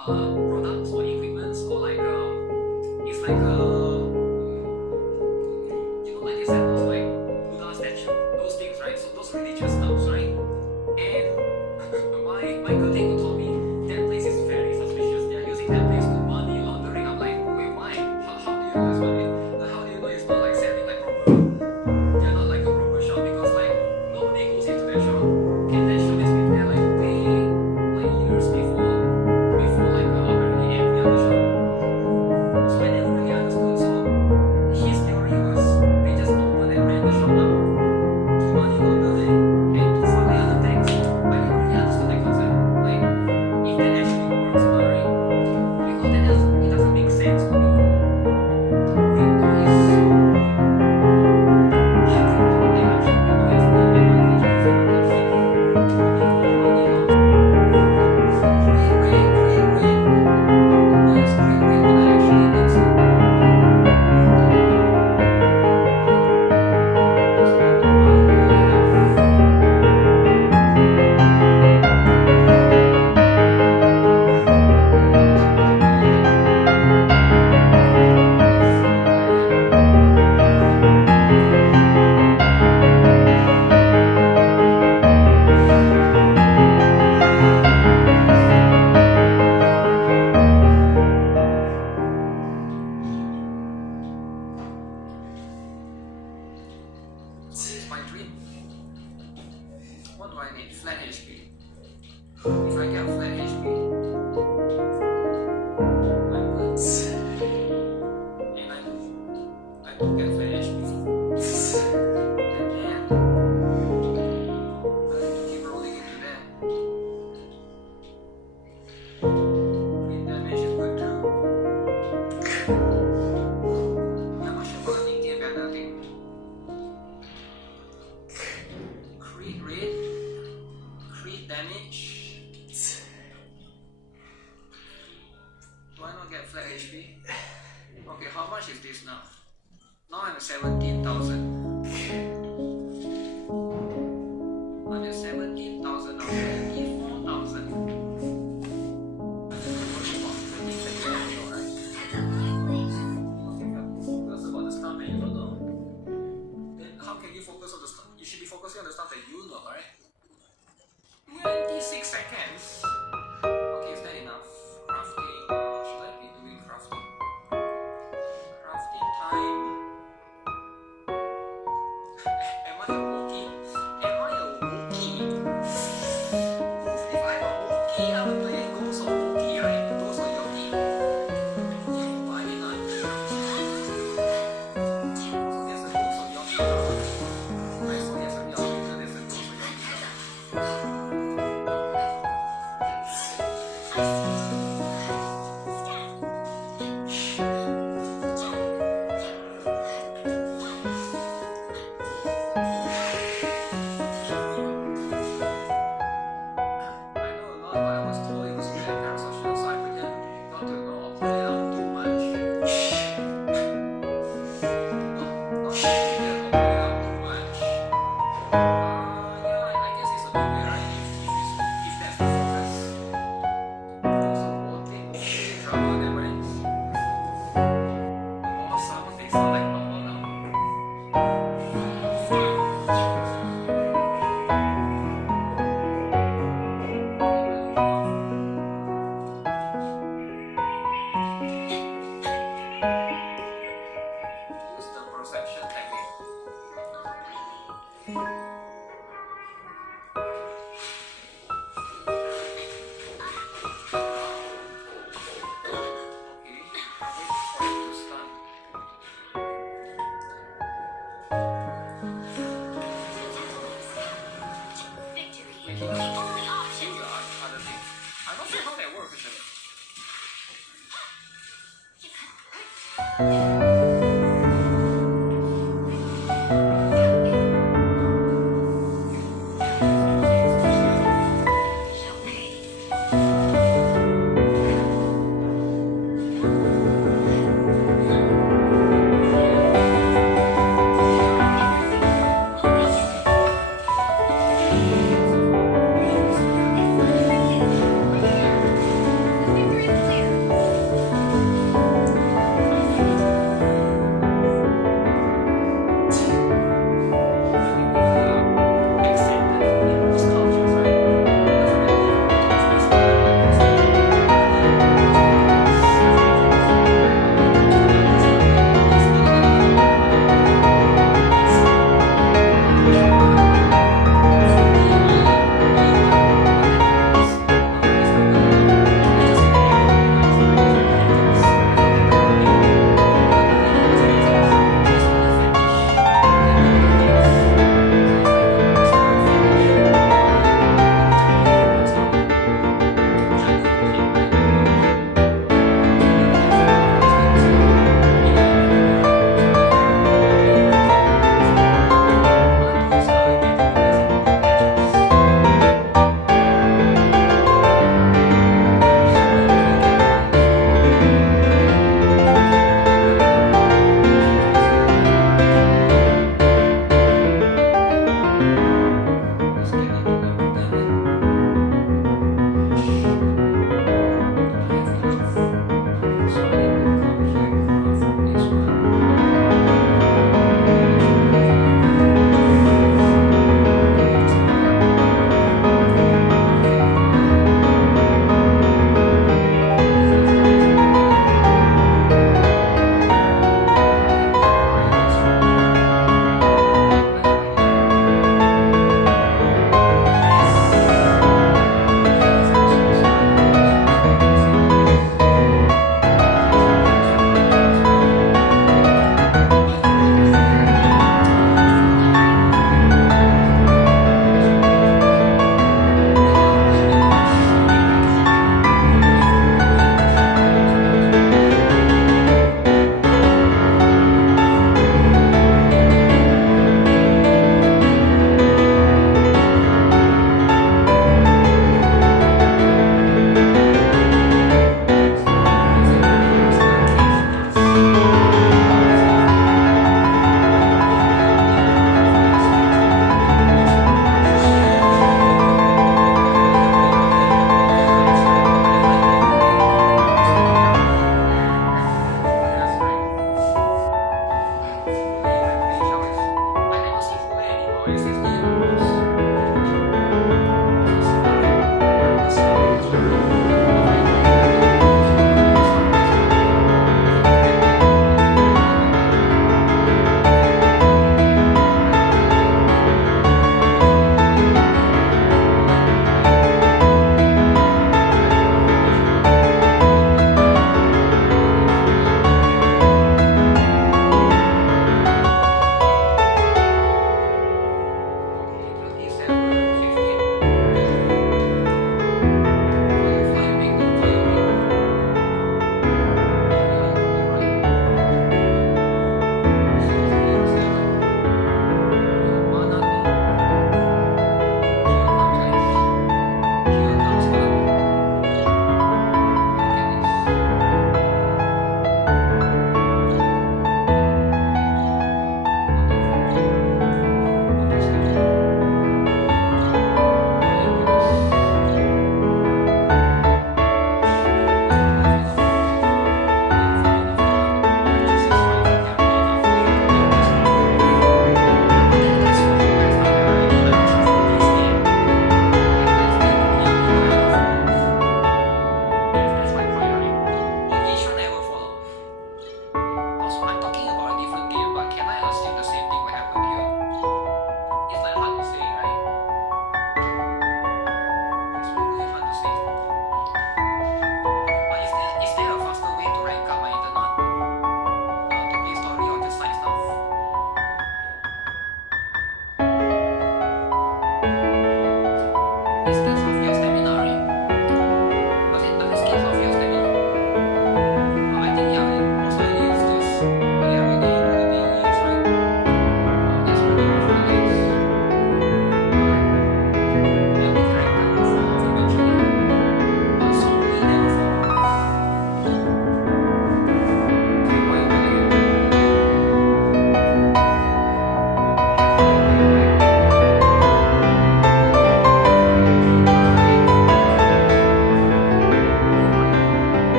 products or equipments or like it's like you know, like they said those like Buddha statue, those things, right? So those religious stuffs, right? And my colleague told me that place is very suspicious. They're using that place for money laundering. I'm like, wait, why? How do you know it's money? How do you know it's not like selling like proper? They're not like a proper shop because like nobody goes into that shop. And that shop has been there like way like years before like apparently every other shop. So I never really understood. So his theory was they just open and rent the shop out to money launder it and to fund the other things. I never really understood that concept. Like if that actually works, right? Because it doesn't make sense to me. Crypto is so my dream. What do I need? Flat HP. If I get flat HP, I'm good. And I don't get flat HP. And then I have to keep rolling into that. Crit damage is good too. Yang masih paling tinggi biar nanti. Crit rate, crit damage. Do I not get flat HP? Okay, how much is this now? Now I'm at 17,000. I'm at 17,000 now, 24,000. Focus about the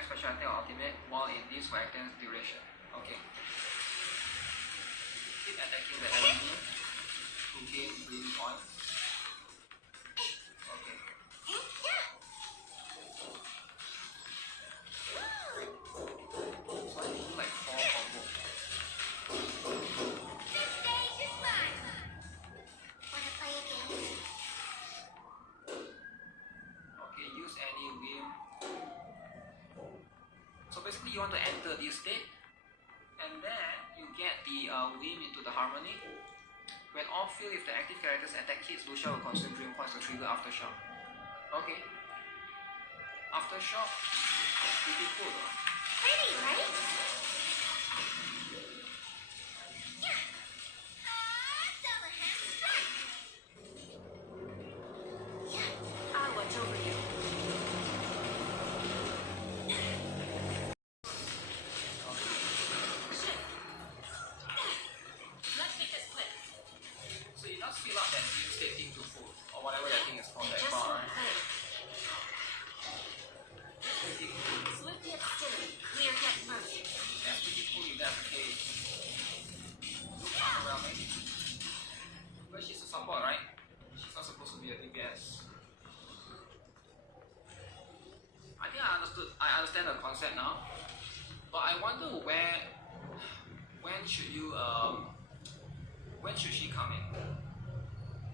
attack special attack or ultimate while in this for extended duration. Okay. Keep attacking the enemy to gain green points. Okay. So I do like 4 combo. This stage is mine. Wanna play a game? Okay, use any whim. So basically you want to enter this state, and then you get the whim into the harmony. When off field, if the active character's attack hits, Lucia will consume dream points to trigger aftershock. Okay. Aftershock, pretty cool though. Pretty, right? Yeah. Double hand strike. Yeah. I watch over you. Let's make this quick. So you just fill up that dream state thing to full, or whatever that thing is called, that Just bar, one right? thing. Pretty cool. Swift yet steady. Clear cut first. That's pretty cool if that's the case. Look around me. But she's a support, right? She's not supposed to be a DPS. I think I understand the concept now. But I wonder when should she come in?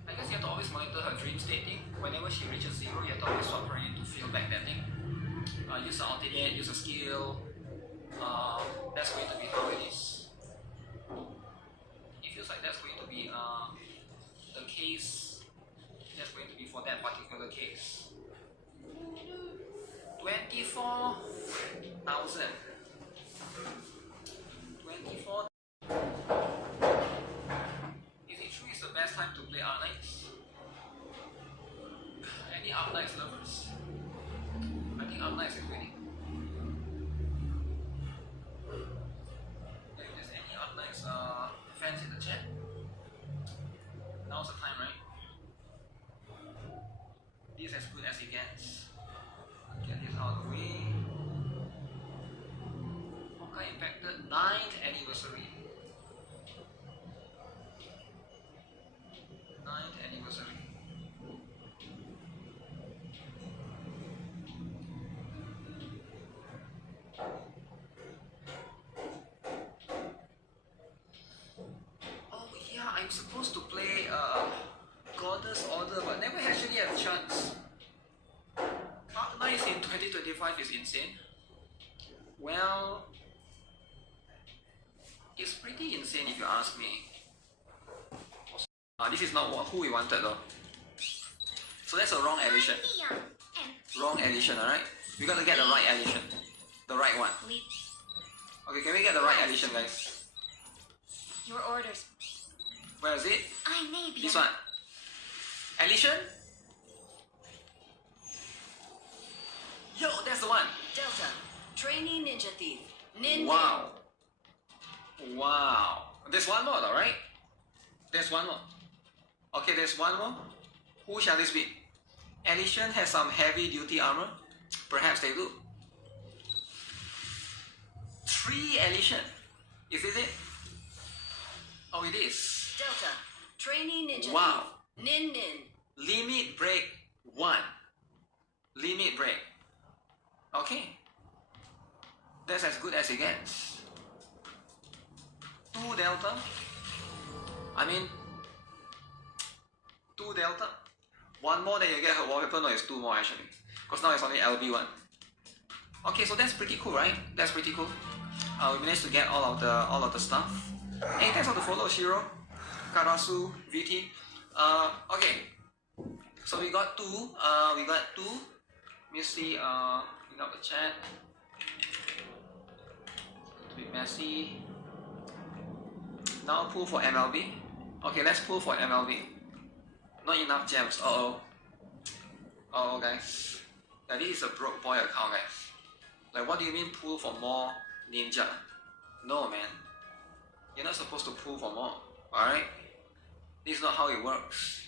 I guess you have to always monitor her dream state thing. Whenever she reaches 0, you have to always swap her in to fill back that thing. Use the ultimate, use a skill. That's going to be how it is. It feels like that's going to be the case. That's going to be for that particular case. 24,000. 24. Is it true it's the best time to play Arc Knights? Any Arc Knights lovers? I think Arc Knights is winning. If there's any Arc Knights fans in the chat, now's the time, right? This is as good as it gets. Get this out of the way. Hawkeye impacted 9th anniversary. 9th anniversary. Oh yeah, I'm supposed to play Goddess Order, but never actually had a chance. Arc Knights in 2025 is insane. Well, it's pretty insane if you ask me. This is not who we wanted though. So that's a wrong addition. Neon and Wrong addition, alright? We gotta get the right addition. The right one. Lead. Okay, can we get the right addition, guys? Your orders. Where is it? I may be This one. Addition? Yo, that's the one. Delta. Trainee ninja thief. Nin. Wow. Wow. There's one more though, right? There's one more. Okay, there's one more. Who shall this be? Addition has some heavy duty armor. Perhaps they do. 3 addition. Is this it? Oh, it is. Delta. Trainee ninja Wow. thief. Nin nin. Limit break 1. Limit break. Okay. That's as good as it gets. 2 delta. I mean, 2 delta. 1 more then you get her war weapon, or it's 2 more actually. Because now it's only LB1. Okay, so that's pretty cool, right? That's pretty cool. We managed to get all of the stuff. Hey, thanks for the follow, Shiro, Karasu, VT. Okay. So we got 2. Let me see. Bring up the chat. A bit messy. Now pull for MLB. Okay, let's pull for MLB. Not enough gems. Uh oh, guys. Like, this is a broke boy account, guys. Like, what do you mean pull for more ninja? No, man. You're not supposed to pull for more. Alright? This is not how it works.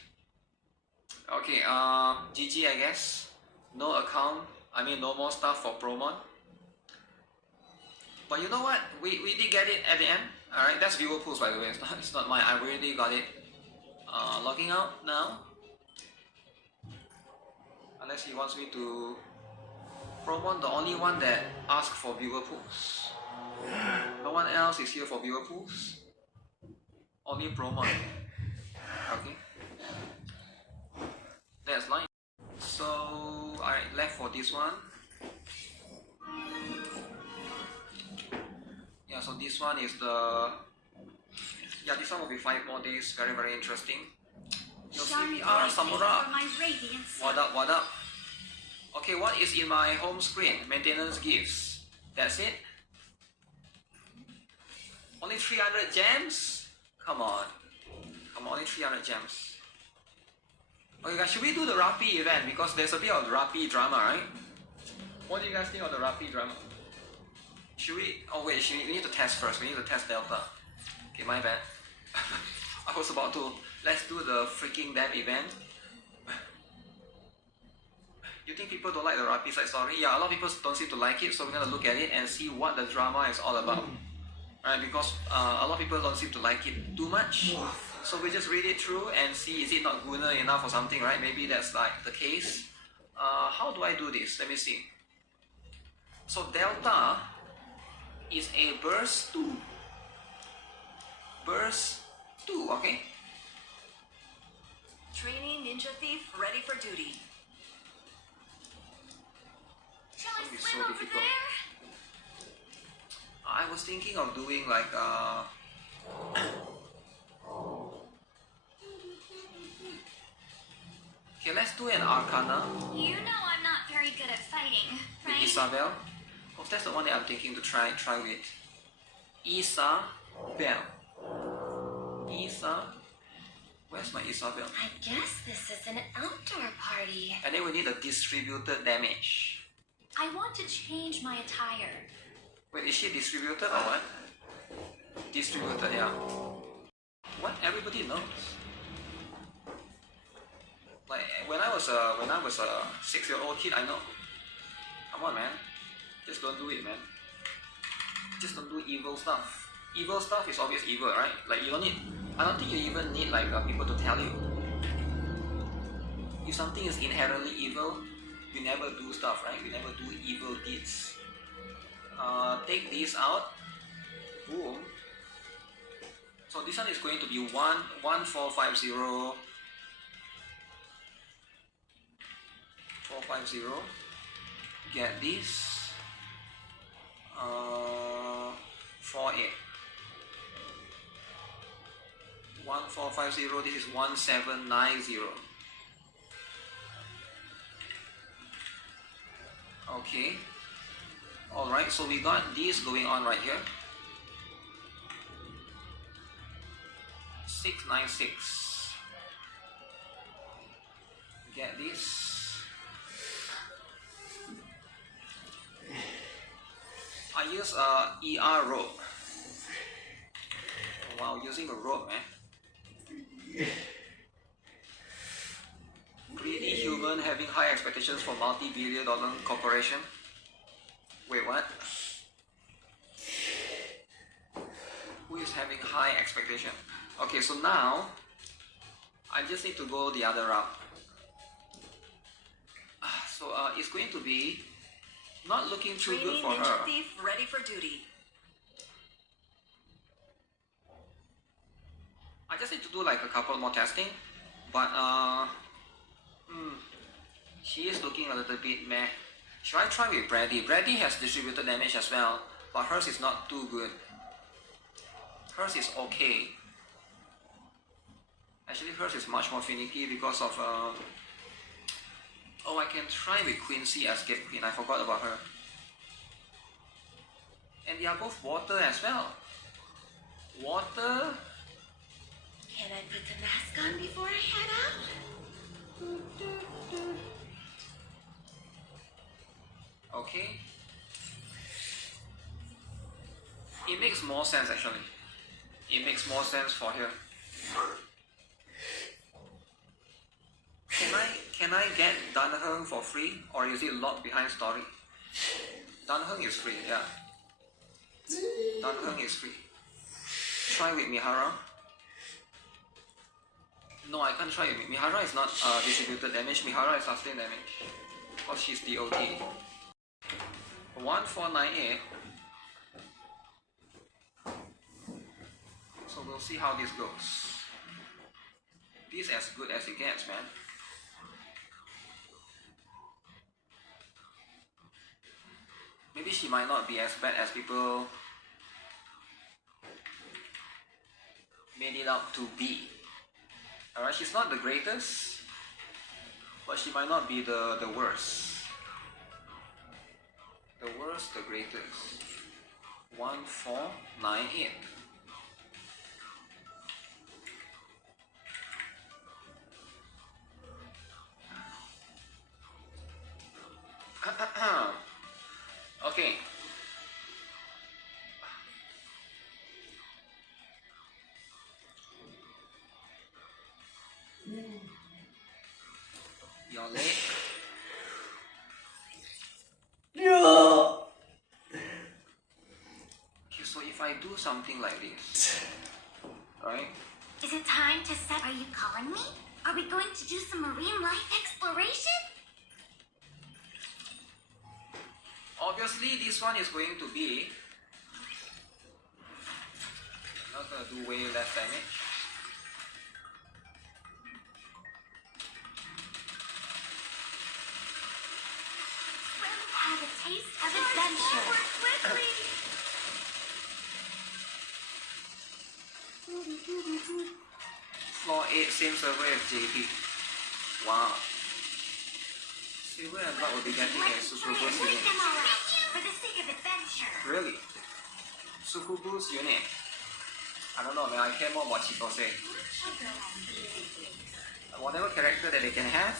Okay, GG, I guess. No account. I mean, no more stuff for Promon. But you know what? We did get it at the end. Alright, that's viewer pools by the way. It's not mine. I already got it. Logging out now. Unless he wants me to promote the only one that asks for viewer pools. No one else is here for viewer pools. Only promote. Okay. That's line. So I left for this one. Yeah, so this one is the... Yeah, this one will be 5 more days. Very, very interesting. Your CPR, Samura. What up, what up? Okay, what is in my home screen? Maintenance gifts. That's it? Only 300 gems? Come on. Come on, only 300 gems. Okay guys, should we do the Rapi event? Because there's a bit of Rapi drama, right? What do you guys think of the Rapi drama? Should we... Oh wait, we need to test first. We need to test Delta. Okay, my bad. I was about to... Let's do the freaking damn event. You think people don't like the Rapi side story? Yeah, a lot of people don't seem to like it, so we're gonna look at it and see what the drama is all about. Right, because a lot of people don't seem to like it too much. So we just read it through and see is it not guna enough or something, right? Maybe that's like the case. How do I do this? Let me see. So Delta is a burst 2. Burst 2, okay? Training Ninja Thief ready for duty. Shall I It'll be swim so over difficult. there? I was thinking of doing like okay, let's do an Arcana You know I'm not very good at fighting, with right? Isabel. Oh, that's the one that I'm thinking to try with. Isabel. Where's my Isabel? I guess this is an outdoor party. And then we need a distributed damage. I want to change my attire. Wait, is she distributed or what? Distributed, yeah. What? Everybody knows. Like when I was a 6-year-old kid, I know. Come on, man. Just don't do it, man. Just don't do evil stuff. Evil stuff is always evil, right? Like you don't need. I don't think you even need like people to tell you. If something is inherently evil, we never do stuff, right? We never do evil deeds. Take this out. Boom. So this one is going to be 1450. 450. Get this. 48. 1450. This is 1790. Okay. Alright, so we got this going on right here. 696. Get this. I use ER rope. Oh, wow, using a rope, man. Greedy human having high expectations for multi-billion-dollar corporation. Wait, what? Who is having high expectation? Okay, so now I just need to go the other route. So it's going to be not looking too good Training for Ninja her. Thief ready for duty. I just need to do like a couple more testing, but she is looking a little bit meh. Should I try with Brady? Brady has distributed damage as well, but hers is not too good. Hers is okay. Actually, hers is much more finicky because of oh, I can try with Quincy as Escape Queen. I forgot about her. And they are both water as well. Water. Can I put the mask on before I head out? Okay. It makes more sense actually. It makes more sense for here. Can I get Dunhung for free, or is it locked behind story? Dunhung is free, yeah. Dunkirk is free. Try with Mihara. No, I can't try with Mihara is not distributed damage. Mihara is sustained damage. Because she's DOT. 1498. So we'll see how this goes. This is as good as it gets, man. Maybe she might not be as bad as people made it out to be. Alright, she's not the greatest, but she might not be the worst. The worst, the greatest. 1498. Okay. You're late. No. Okay, so if I do something like this, right? Is it time to set? Are you calling me? Are we going to do some marine life exploration? Obviously, this one is going to be not gonna do way less damage. Have a taste of adventure. Floor 8, same server as JP. Wow. Silver and Blood will be getting a Super Boost unit. For the sake of adventure. Really? Super Boost unit? I don't know, man. I care more about Chitose. Whatever character that they can have,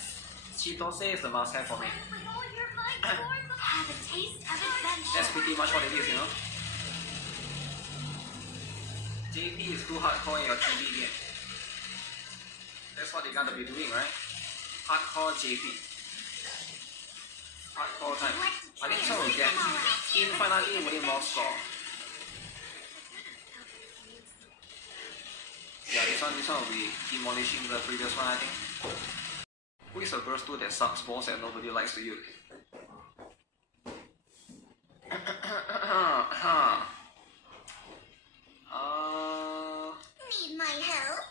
Chitose is the must have for me. Have a taste of adventure. That's pretty much what it is, you know. JP is too hardcore in your TV game. That's what they gotta be doing, right? Hardcore JP. Hardcore time. I think so we'll get infinitely winning more score. Yeah, this one will be demolishing the previous one, I think. Who is the burst 2 that sucks balls and nobody likes to use? Need my help?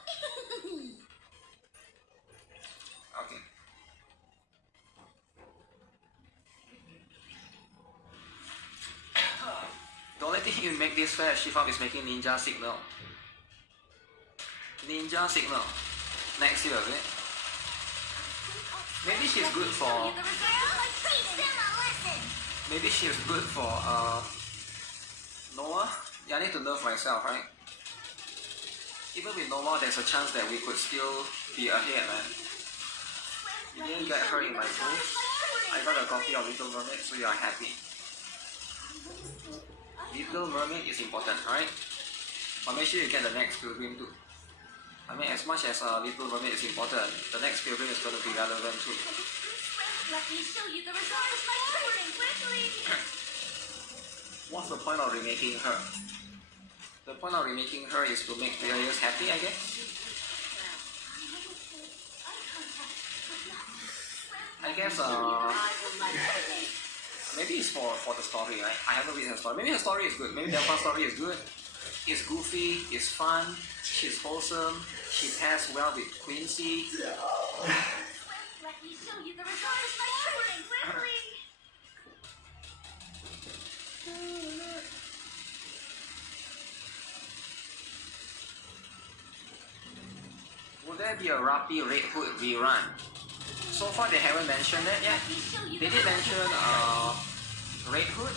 Okay. The only thing you make this fair shift up is making ninja signal. Ninja signal. Next year, is it? Maybe she's good for. Maybe she's good for Noah. Yeah, I need to nerf myself, right? Even with Noah, there's a chance that we could still be ahead, man. You didn't get her in my pool. I got a copy of Little Mermaid, so you are happy. Little Mermaid is important, right? But make sure you get the next pilgrim too. I mean, as much as Little Mermaid is important, the next pilgrim is going to be relevant too. Let me show you the result of my training quickly. What's the point of remaking her? The point of remaking her is to make players happy, I guess. I guess maybe it's for the story, right? I haven't read her story. Maybe her story is good. Maybe Delta's story is good. It's goofy, it's fun, she's wholesome, she pairs well with Quincy. Let me show you the result of my training quickly. Would there be a Rappi Red Hood rerun? So far they haven't mentioned that yet. They did mention Red Hood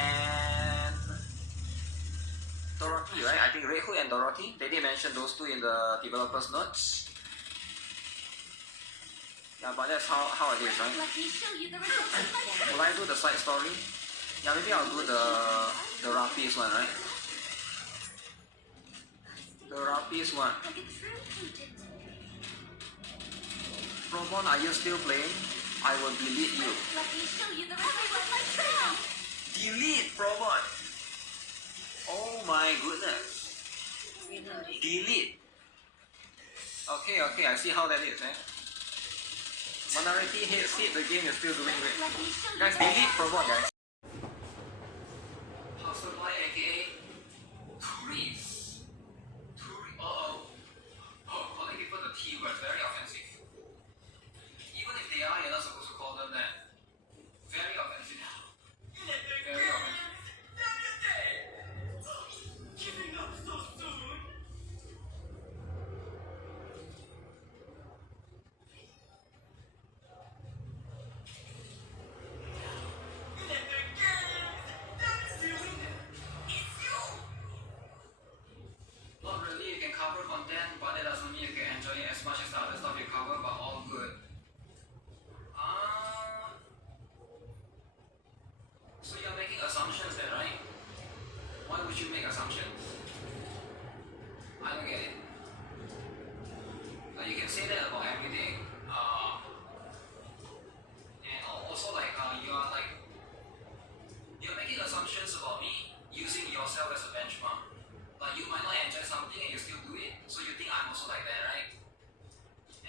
and Dorothy, right? I think Red Hood and Dorothy. They did mention those two in the developer's notes. Yeah, but that's how it is, right? Let me show you the result of my training. Will I do the side story? Yeah, maybe I'll do the Rappi's one, right? The Rappi's one. Like a true agent. Promon, are you still playing? I will delete you. Let me show you the result of my training. Delete, Promon! my goodness. Delete. Okay, I see how that is, eh? Minority hates it, the game is still doing great. Let me show you. Guys, delete for what, guys? Passerby, aka tourists. Calling people the T word, very offensive. Even if they are, you're not supposed to call them that. Very offensive. Very offensive. Giving up so soon? Let the games! That is you! It's you! Not really, you can cover content, but that doesn't mean you can enjoy it as much as the other stuff you cover, but all good. So you're making assumptions then, right? Why would you make assumptions? I don't get it. You can say that about everything. And also you're making assumptions about me using yourself as a benchmark. Like you might not enjoy something and you still do it, so you think I'm also like that, right?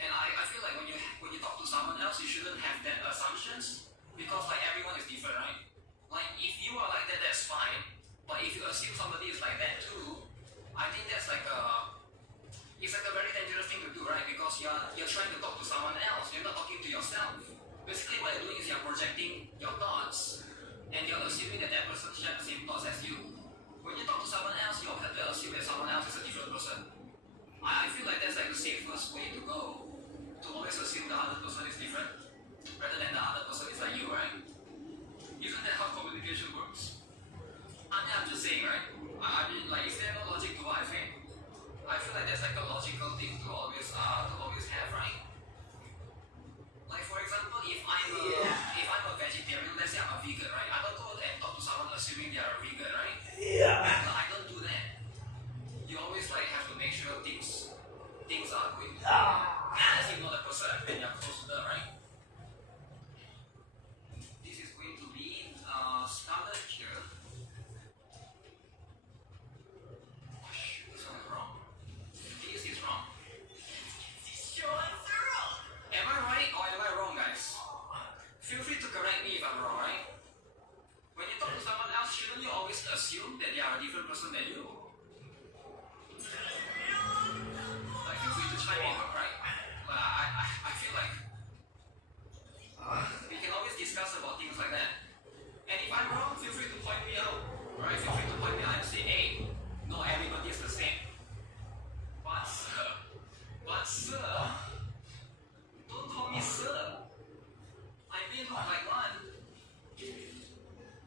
And I feel like when you talk to someone else, you shouldn't have that assumptions because like everyone is different, right? Like if you are like that, that's fine. But if you assume somebody is like that too, I think that's it's like a very dangerous thing to do, right? Because you're trying to talk to someone else, you're not talking to yourself. Basically what you're doing is you're projecting your thoughts and you're assuming that that person shares the same thoughts as you. When you talk to someone else, you always have to assume that someone else is a different person. I feel like that's like the safest way to go. To always assume the other person is different rather than the other person is like you, right? Isn't that how communication works? I'm just saying, right? I mean, like, is there no logic to what I say? I feel like that's like a logical thing to always have, right? Like, for example, if I'm a vegetarian, let's say I'm a vegan, right? I don't go and talk to someone assuming they are a vegan, right? Yeah. No, I don't do that. You always like have to make sure things are good. As you know the person and you're close to them, right? This is going to be Scarlet here. Oh, shoot, this one is wrong. This is wrong. Am I right or am I wrong, guys? Feel free to correct me if I'm wrong, right? When you talk to someone else, shouldn't you always assume that they are a different person than you? Like, feel free to chime in, right? Like, I feel like we can always discuss about things like that. And if I'm wrong, feel free to point me out, right? Feel free to point me out and say, hey, no, everybody is the same. But sir, don't call me sir. I may look like one.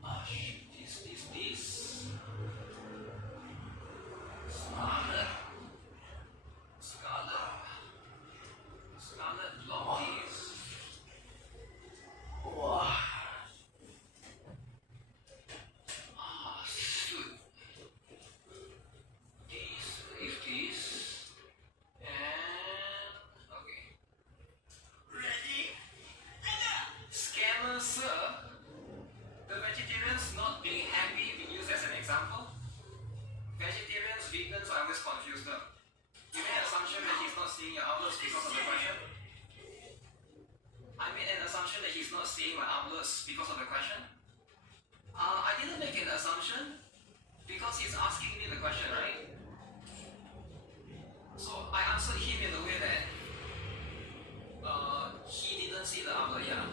Oh shit, this. Scarlet, block this. Shoot. This. And okay. Ready? Scammer, sir. The vegetarians not being happy being used as an example. Vegetarians, vegans, I always confuse them. You made an assumption that he's not seeing your outlets because of the question. I made an assumption that he's not seeing my outlets because of the question. I didn't make an assumption because he's asking me the question, right? So I answered him in a way that he didn't see the outlet, yeah.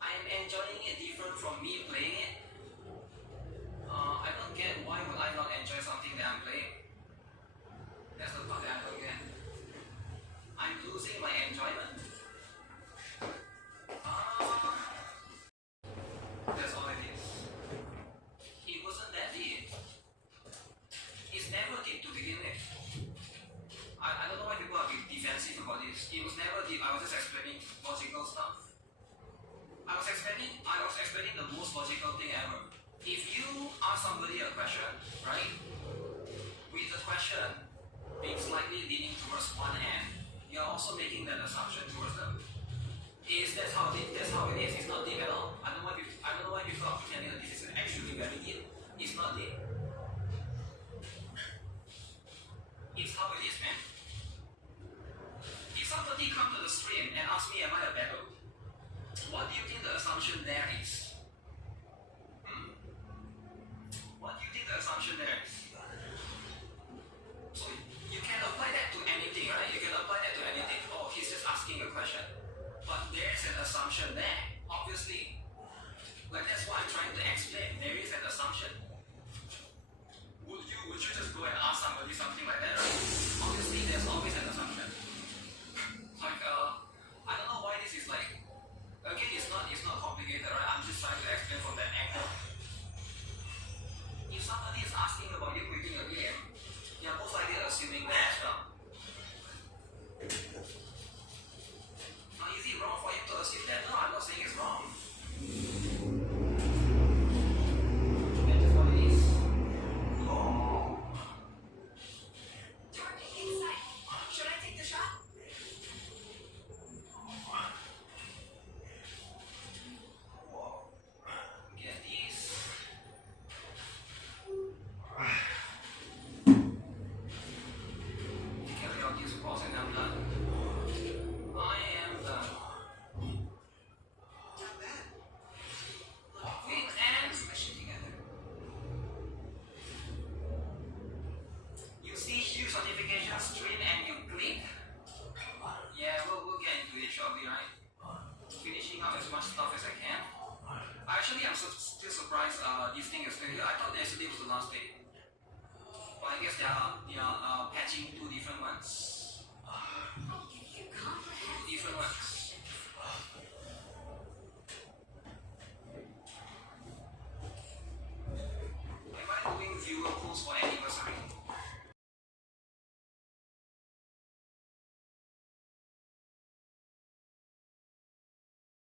I am enjoying it different from me playing it. I don't get why would I not enjoy something that I'm playing. That's the part that I don't get. I'm losing my enjoyment. That's all it is. It wasn't that deep. It's never deep to begin with. I don't know why people are defensive about this. It was never deep. I was just explaining logical stuff. I was explaining the most logical thing ever. If you ask somebody a question, right, with the question being slightly leaning towards one end, you're also making that assumption towards them. That's how it is. It's not deep at all. I don't know why people are pretending that this is actually very deep. Like that's what I'm trying to explain. There is an assumption. Would you just go and ask somebody something like that, right? Obviously, there's always an assumption. Like I don't know why this is like. Again, it's not complicated, right? I'm just trying to explain from that angle. If somebody is asking about you quitting a game, you're most likely assuming that as well. Now, is it wrong for you to assume that? No, I'm not saying it's wrong. That is what it is. Oh. Jordan, inside. Should I take the shot? Whoa. Get this. Carry out this pause and I'm done. I am done. Not bad. It ends mission together. You see huge notification stream and you click. Yeah, we'll get into it shortly, right? Finishing up as much stuff as I can. Actually, I'm still surprised this thing is still here. I thought yesterday was the last day. But I guess they are patching two different ones. I give you Two comprehensive different ones.